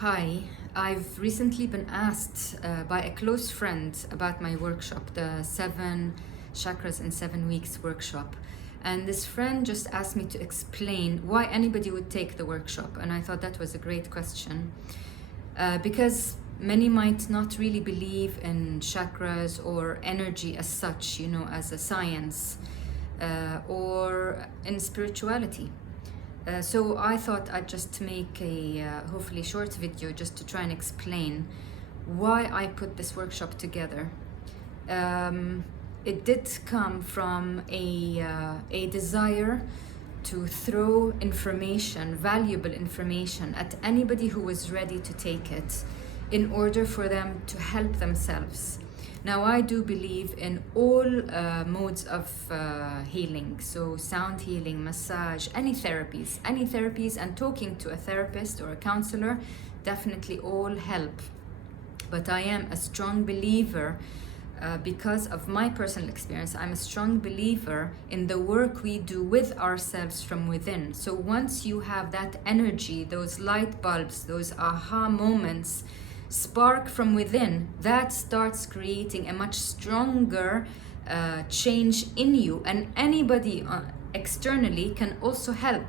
Hi, I've recently been asked by a close friend about my workshop, the 7 Chakras in 7 Weeks workshop. And this friend just asked me to explain why anybody would take the workshop. And I thought that was a great question because many might not really believe in chakras or energy as such, as a science or in spirituality. So I thought I'd just make a hopefully short video just to try and explain why I put this workshop together. It did come from a desire to throw information, valuable information, at anybody who was ready to take it in order for them to help themselves. Now, I do believe in all modes of healing, so sound healing, massage, any therapies, and talking to a therapist or a counselor definitely all help. But I am a strong believer, because of my personal experience, I'm a strong believer in the work we do with ourselves from within. So once you have that energy, those light bulbs, those aha moments, spark from within, that starts creating a much stronger change in you, and anybody externally can also help.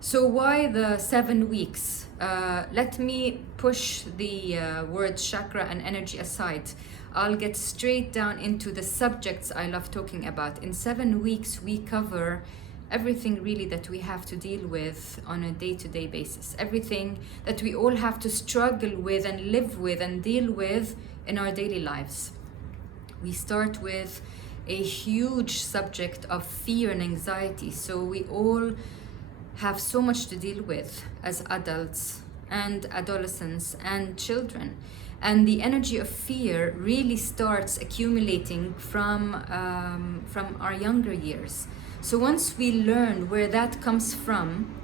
So why the 7 weeks? Let me push the words chakra and energy aside. I'll get straight down into the subjects I love talking about. In 7 weeks we cover everything really that we have to deal with on a day-to-day basis, everything that we all have to struggle with and live with and deal with in our daily lives. We start with a huge subject of fear and anxiety. So we all have so much to deal with as adults and adolescents and children. And the energy of fear really starts accumulating from our younger years. So once we learn where that comes from,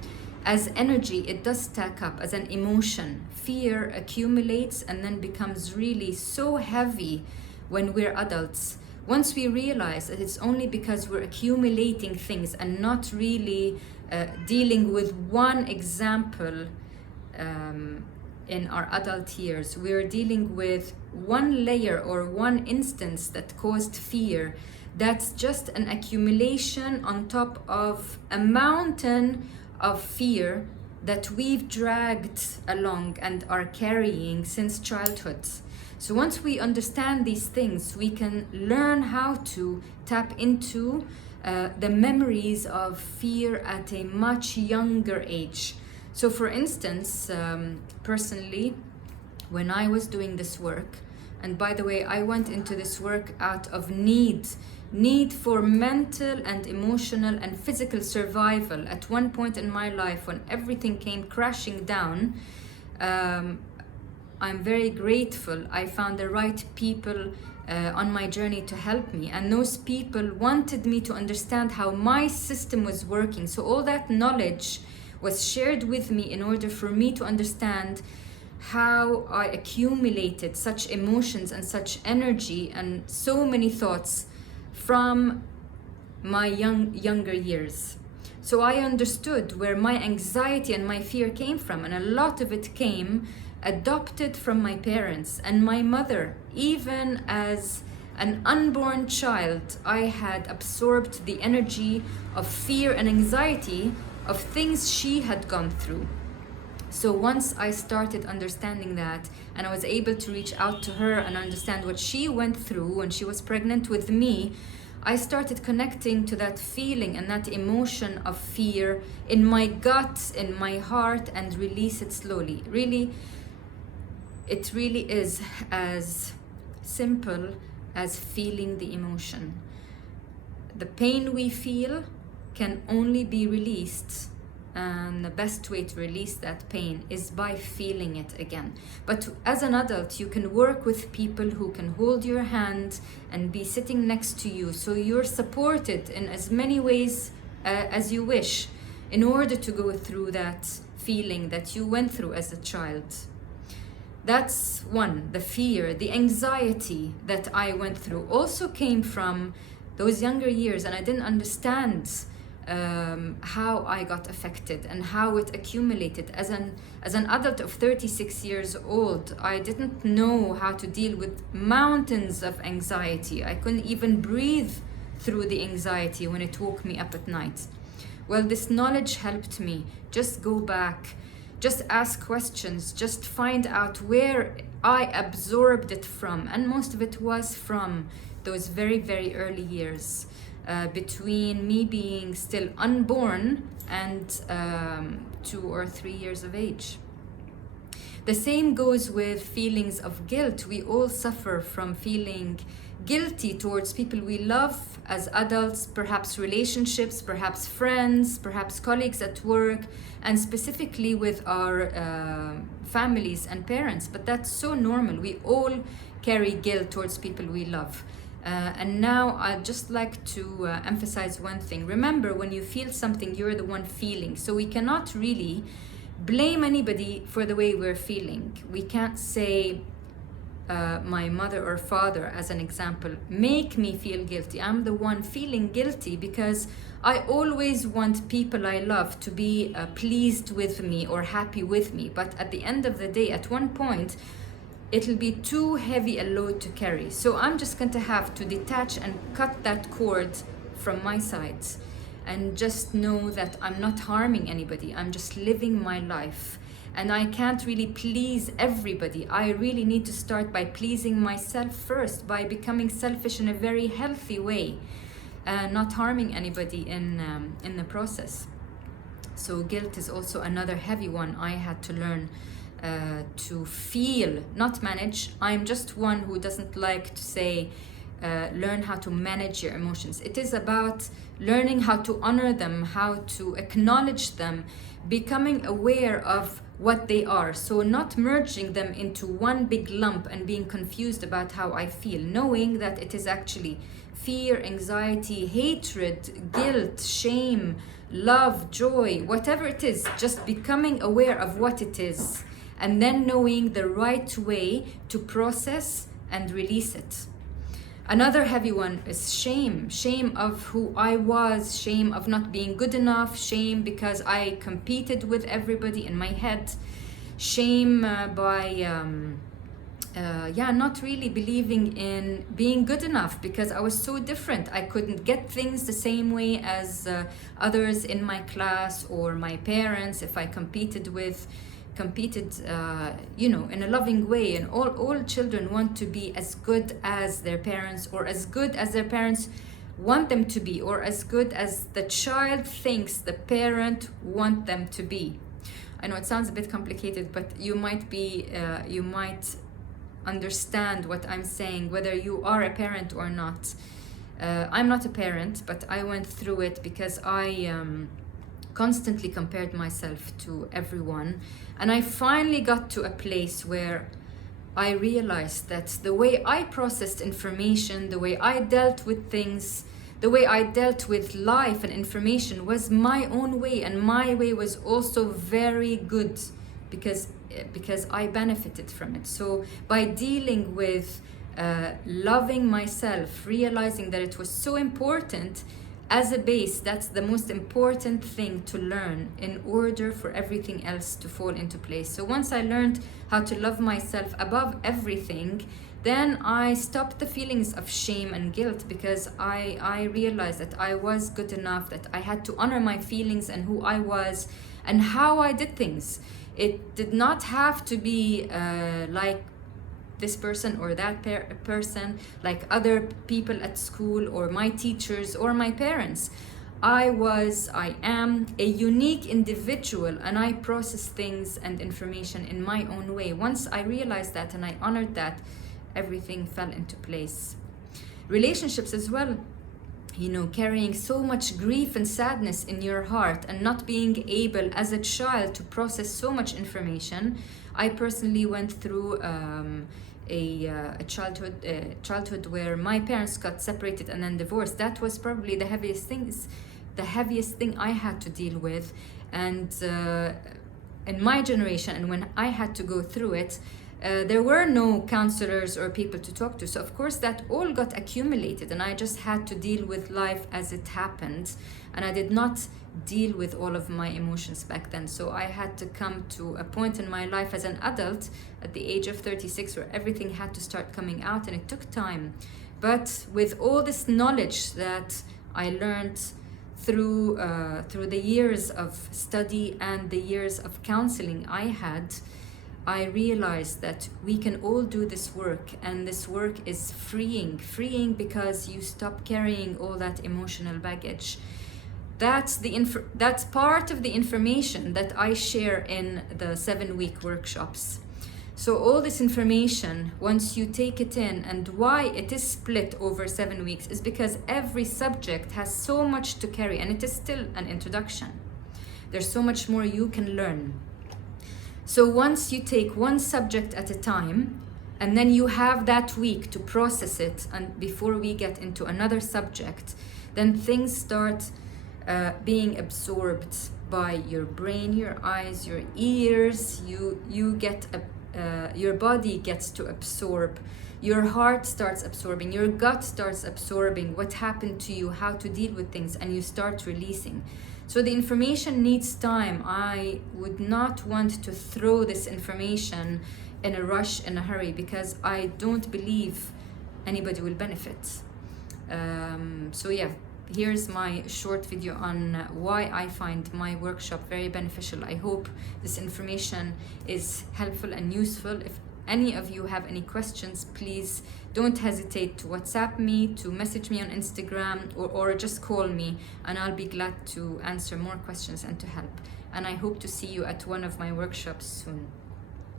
as energy, it does stack up as an emotion. Fear accumulates and then becomes really so heavy when we're adults. Once we realize that it's only because we're accumulating things and not really dealing with one example in our adult years, we're dealing with one layer or one instance that caused fear. That's just an accumulation on top of a mountain of fear that we've dragged along and are carrying since childhood. So once we understand these things, we can learn how to tap into the memories of fear at a much younger age. So for instance, personally, when I was doing this work, and by the way, I went into this work out of need for mental and emotional and physical survival. At one point in my life, when everything came crashing down, I'm very grateful I found the right people on my journey to help me, and those people wanted me to understand how my system was working. So all that knowledge was shared with me in order for me to understand how I accumulated such emotions and such energy and so many thoughts from my younger years. So I understood where my anxiety and my fear came from, and a lot of it came adopted from my parents and my mother. Even as an unborn child, I had absorbed the energy of fear and anxiety of things she had gone through. So once I started understanding that, and I was able to reach out to her and understand what she went through when she was pregnant with me, I started connecting to that feeling and that emotion of fear in my gut, in my heart, and release it slowly. Really, it really is as simple as feeling the emotion. The pain we feel can only be released, and the best way to release that pain is by feeling it again. But as an adult, you can work with people who can hold your hand and be sitting next to you, so you're supported in as many ways as you wish in order to go through that feeling that you went through as a child. That's one. The fear, the anxiety that I went through also came from those younger years, and I didn't understand how I got affected and how it accumulated. As an adult of 36 years old, I didn't know how to deal with mountains of anxiety. I couldn't even breathe through the anxiety when it woke me up at night. Well, this knowledge helped me just go back, just ask questions, just find out where I absorbed it from. And most of it was from those very, very early years, between me being still unborn and 2 or 3 years of age. The same goes with feelings of guilt. We all suffer from feeling guilty towards people we love as adults, perhaps relationships, perhaps friends, perhaps colleagues at work, and specifically with our families and parents. But that's so normal. We all carry guilt towards people we love. And now I'd just like to emphasize one thing. Remember, when you feel something, you're the one feeling. So we cannot really blame anybody for the way we're feeling. We can't say, my mother or father, as an example, make me feel guilty. I'm the one feeling guilty because I always want people I love to be pleased with me or happy with me. But at the end of the day, at one point, it'll be too heavy a load to carry. So I'm just going to have to detach and cut that cord from my side and just know that I'm not harming anybody. I'm just living my life. And I can't really please everybody. I really need to start by pleasing myself first, by becoming selfish in a very healthy way, not harming anybody in the process. So guilt is also another heavy one I had to learn to feel, not manage. I'm just one who doesn't like to say, learn how to manage your emotions. It is about learning how to honor them, how to acknowledge them, becoming aware of what they are. So not merging them into one big lump and being confused about how I feel, knowing that it is actually fear, anxiety, hatred, guilt, shame, love, joy, whatever it is, just becoming aware of what it is, and then knowing the right way to process and release it. Another heavy one is shame. Shame of who I was, shame of not being good enough, shame because I competed with everybody in my head, shame by not really believing in being good enough because I was so different. I couldn't get things the same way as others in my class or my parents if I competed in a loving way. And all children want to be as good as their parents, or as good as their parents want them to be, or as good as the child thinks the parent want them to be. I know it sounds a bit complicated, but you might understand what I'm saying, whether you are a parent or not. I'm not a parent, but I went through it because I constantly compared myself to everyone. And I finally got to a place where I realized that the way I processed information, the way I dealt with things, the way I dealt with life and information was my own way, and my way was also very good because I benefited from it. So by dealing with loving myself, realizing that it was so important as a base, that's the most important thing to learn in order for everything else to fall into place. So once I learned how to love myself above everything, then I stopped the feelings of shame and guilt, because I realized that I was good enough, that I had to honor my feelings and who I was and how I did things. It did not have to be like this person or that person, like other people at school or my teachers or my parents. I am a unique individual, and I process things and information in my own way. Once I realized that and I honored that, everything fell into place. Relationships as well, carrying so much grief and sadness in your heart and not being able as a child to process so much information. I personally went through a childhood where my parents got separated and then divorced. That was probably the heaviest thing I had to deal with. And in my generation, and when I had to go through it, there were no counselors or people to talk to. So of course that all got accumulated, and I just had to deal with life as it happened, and I did not deal with all of my emotions back then. So I had to come to a point in my life as an adult at the age of 36 where everything had to start coming out, and it took time. But with all this knowledge that I learned through the years of study and the years of counseling I had, I realized that we can all do this work, and this work is freeing because you stop carrying all that emotional baggage. That's part of the information that I share in the 7-week workshops. So all this information, once you take it in, and why it is split over 7 weeks is because every subject has so much to carry, and it is still an introduction. There's so much more you can learn. So once you take one subject at a time, and then you have that week to process it, and before we get into another subject, then things start being absorbed by your brain, your eyes, your ears. You get your body gets to absorb, your heart starts absorbing, your gut starts absorbing what happened to you, how to deal with things, and you start releasing. So the information needs time. I would not want to throw this information in a rush, in a hurry, because I don't believe anybody will benefit. So yeah, here's my short video on why I find my workshop very beneficial. I hope this information is helpful and useful. If any of you have any questions, please don't hesitate to WhatsApp me, to message me on Instagram, or just call me, and I'll be glad to answer more questions and to help. And I hope to see you at one of my workshops soon.